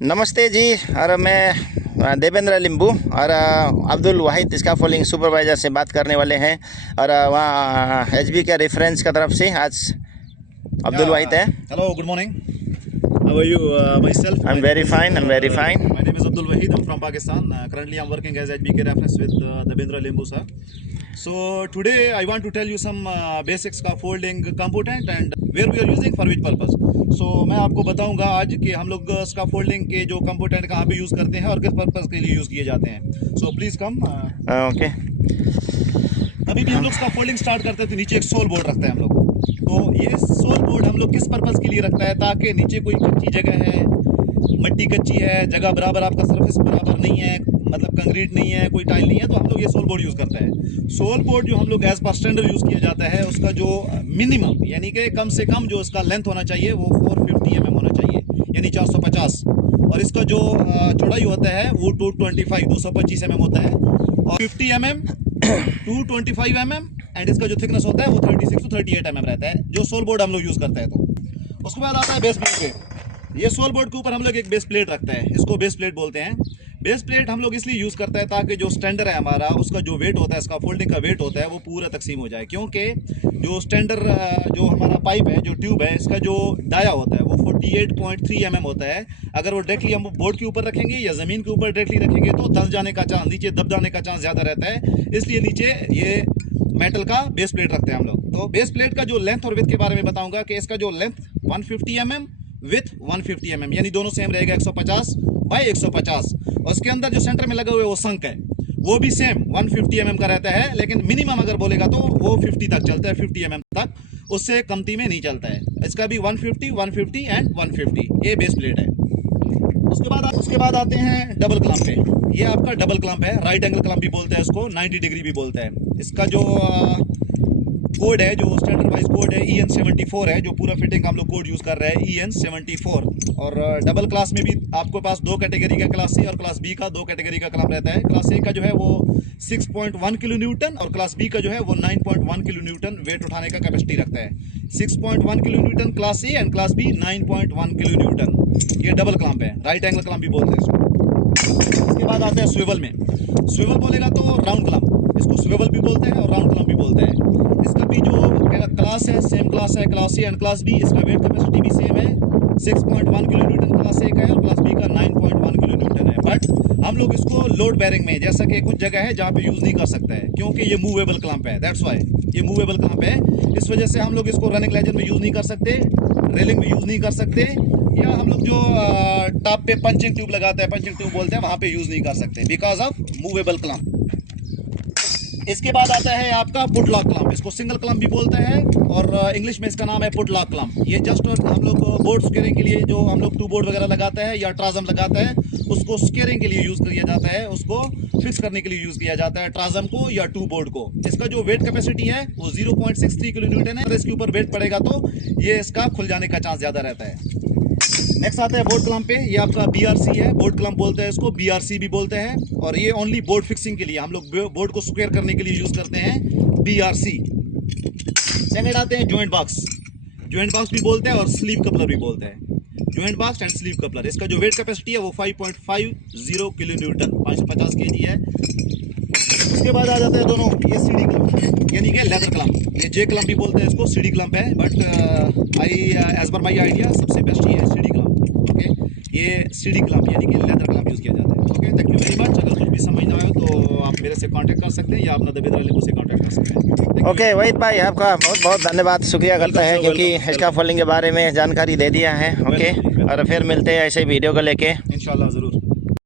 नमस्ते जी। और मैं देवेंद्र लिंबू और अब्दुल वाहिद स्काफोल्डिंग सुपरवाइज़र से बात करने वाले हैं। और वहाँ एचबी के रेफरेंस की तरफ से आज अब्दुल वाहिद है। Hello, good morning. How are you? Myself. I'm very fine. I'm very fine. My name is Abdul Wahid. I'm from Pakistan. Currently, I'm working as HBK reference with Devendra Limbu sir. So today, I want to tell you some basic scaffolding component and where we are using for which purpose. So मैं आपको बताऊंगा आज कि हम लोग scaffolding के जो component कहाँ पे यूज़ करते हैं और किस पर्पस के लिए यूज़ किए जाते हैं. So please come. ओके। अभी भी हम लोग स्काफोल्डिंग स्टार्ट करते हैं तो नीचे एक सोल बोर्ड रखते हैं हम लोग। तो ये सोल बोर्ड हम लोग किस पर्पस के लिए रखता है, ताकि नीचे कोई कच्ची जगह है, मिट्टी कच्ची है, जगह बराबर आपका सरफेस बराबर नहीं है, मतलब कंक्रीट नहीं है, कोई टाइल नहीं है, तो हम लोग ये सोल बोर्ड यूज़ करते हैं। सोल बोर्ड जो हम लोग एज पर स्टैंडर्ड यूज़ किया जाता है, उसका जो मिनिमम यानी कि कम से कम जो उसका लेंथ होना चाहिए वो 450 mm होना चाहिए, यानी 450। और इसका जो चौड़ाई होता है वो 225 mm होता है, और 50 mm 225 mm एंड इसका जो थिकनेस होता है वो 36 to 38 mm रहता है, जो सोल बोर्ड हम लोग यूज़ करते हैं। तो उसके बाद आता है बेस प्लेट पे। ये सोल बोर्ड के ऊपर हम लोग एक बेस प्लेट रखते हैं, इसको बेस प्लेट बोलते हैं। बेस प्लेट हम लोग इसलिए यूज़ करते हैं ताकि जो स्टैंडर है हमारा, उसका जो वेट होता है, स्काफोल्डिंग का वेट होता है, वो पूरा तकसीम हो जाए। क्योंकि जो स्टैंडर जो हमारा पाइप है, जो ट्यूब है, इसका जो डाया होता है वो 48.3 mm होता है। अगर वो डायरेक्टली हम बोर्ड के ऊपर रखेंगे या ज़मीन के ऊपर डायरेक्टली रखेंगे तो धंस जाने का चांस, नीचे दब जाने का चांस ज़्यादा रहता है, इसलिए नीचे ये मेटल का बेस प्लेट रखते हैं हम लोग। तो बेस प्लेट का जो लेंथ और विड्थ के बारे में बताऊंगा कि इसका जो लेंथ 150 mm विथ 150 mm, यानी दोनों सेम रहेगा, 150 बाई 150। और उसके अंदर जो सेंटर में लगा हुआ है वो संक है, वो भी सेम 150 mm का रहता है, लेकिन मिनिमम अगर बोलेगा तो वो 50 तक चलता है, 50 mm तक, उससे कमती में नहीं चलता है। इसका भी 150 150 एंड 150 ये बेस प्लेट है। उसके बाद आते हैं डबल क्लम्प पे। ये आपका डबल क्लम्प है, राइट एंगल क्लम्प भी बोलते हैं इसको, 90 डिग्री भी बोलते हैं। इसका जो कोड है, जो स्टैंडर्ड वाइज कोड है, EN 74 है, जो पूरा फिटिंग हम लोग कोड यूज़ कर रहे हैं, EN 74। और डबल क्लास में भी आपके पास दो कैटेगरी का, क्लास सी और क्लास बी का दो कैटेगरी का क्लम्प रहता है। क्लास ए का जो है वो 6.1 किलो न्यूटन और क्लास बी का जो है वो 9.1 किलो न्यूटन वेट उठाने का कैपेसिटी रखता है। 6.1 kilo newton class A and class B 9.1 kilo newton. ये डबल क्लम्प है, राइट एंगल क्लम्प भी बोलते हैं इसको। इसके बाद आते हैं स्विवल में। स्विवल बोलेगा तो राउंड क्लम्प, इसको स्विवल भी बोलते हैं और राउंड क्लम्प भी बोलते हैं। इसका भी जो क्लास है, सेम क्लास है, class C and class B. इसका वेट कैपेसिटी भी सेम है, 6.1 किलो न्यूटन क्लास ए का है और क्लास बी का 9.1 किलो न्यूटन है। बट हम लोग इसको लोड बेरिंग में, जैसा कि कुछ जगह है जहाँ पे यूज़ नहीं कर सकते हैं, क्योंकि ये मूवेबल क्लम्प है, दैट्स वाई ये मूवेबल क्लम्प है। इस वजह से हम लोग इसको रनिंग लेजर में यूज़ नहीं कर सकते, रेलिंग में यूज़ नहीं कर सकते, या हम लोग जो टॉप पे पंचिंग ट्यूब लगाते हैं, पंचिंग ट्यूब बोलते हैं, वहाँ पे यूज़ नहीं कर सकते बिकॉज ऑफ मूवेबल क्लम्प। इसके बाद आता है आपका पुटलॉक क्लम्प, इसको सिंगल क्लम्प भी बोलते हैं और इंग्लिश में इसका नाम है पुटलॉक क्लम्प। ये जस्ट हम लोग बोर्ड स्केयरिंग के लिए, जो हम लोग टू बोर्ड वगैरह लगाते हैं या ट्राजम लगाते हैं, उसको स्केयरिंग के लिए यूज़ किया जाता है, उसको फिक्स करने के लिए यूज़ किया जाता है, ट्राजम को या टू बोर्ड को। इसका जो वेट कैपेसिटी है वो 0.63 किलो न्यूटन है। अगर इसके ऊपर वेट पड़ेगा तो ये इसका खुल जाने का चांस ज़्यादा रहता है। नेक्स्ट आता है बोर्ड क्लम्प पे। ये आपका BRC है, बोर्ड क्लम्प बोलते हैं इसको, BRC भी बोलते हैं। और ये ओनली बोर्ड फिक्सिंग के लिए, हम लोग बोर्ड को स्क्वायर करने के लिए यूज़ करते हैं, BRC। सेकंड आते हैं जॉइंट बॉक्स। जॉइंट बॉक्स भी बोलते हैं और स्लीव कपलर भी बोलते हैं, joint box and sleeve coupler. इसका जो वेट कैपेसिटी है वो 5.50 किलो न्यूटन, 550 kg है। उसके बाद आ जाता है दोनों ये CD क्लम्प, यानी कि लेदर क्लम्प। ये J क्लम्प भी बोलते हैं इसको, CD क्लम्प है, but as per my idea सबसे बेस्ट ही है CD क्लम्प। ओके, ये CD क्लम्प यानी कि लेदर क्लम्प यूज़ किया जाता है। Okay, thank you very much. अगर कुछ भी समझ ना आए तो आप मेरे से कांटेक्ट कर सकते हैं या अपना देवेंद्र लिंबू से कांटेक्ट कर सकते हैं। ओके वाहिद भाई, आपका बहुत बहुत धन्यवाद, शुक्रिया करता है क्योंकि स्काफोल्डिंग के बारे में जानकारी दे दिया है। ओके, और फिर मिलते हैं ऐसे वीडियो को लेके इंशाल्लाह ज़रूर।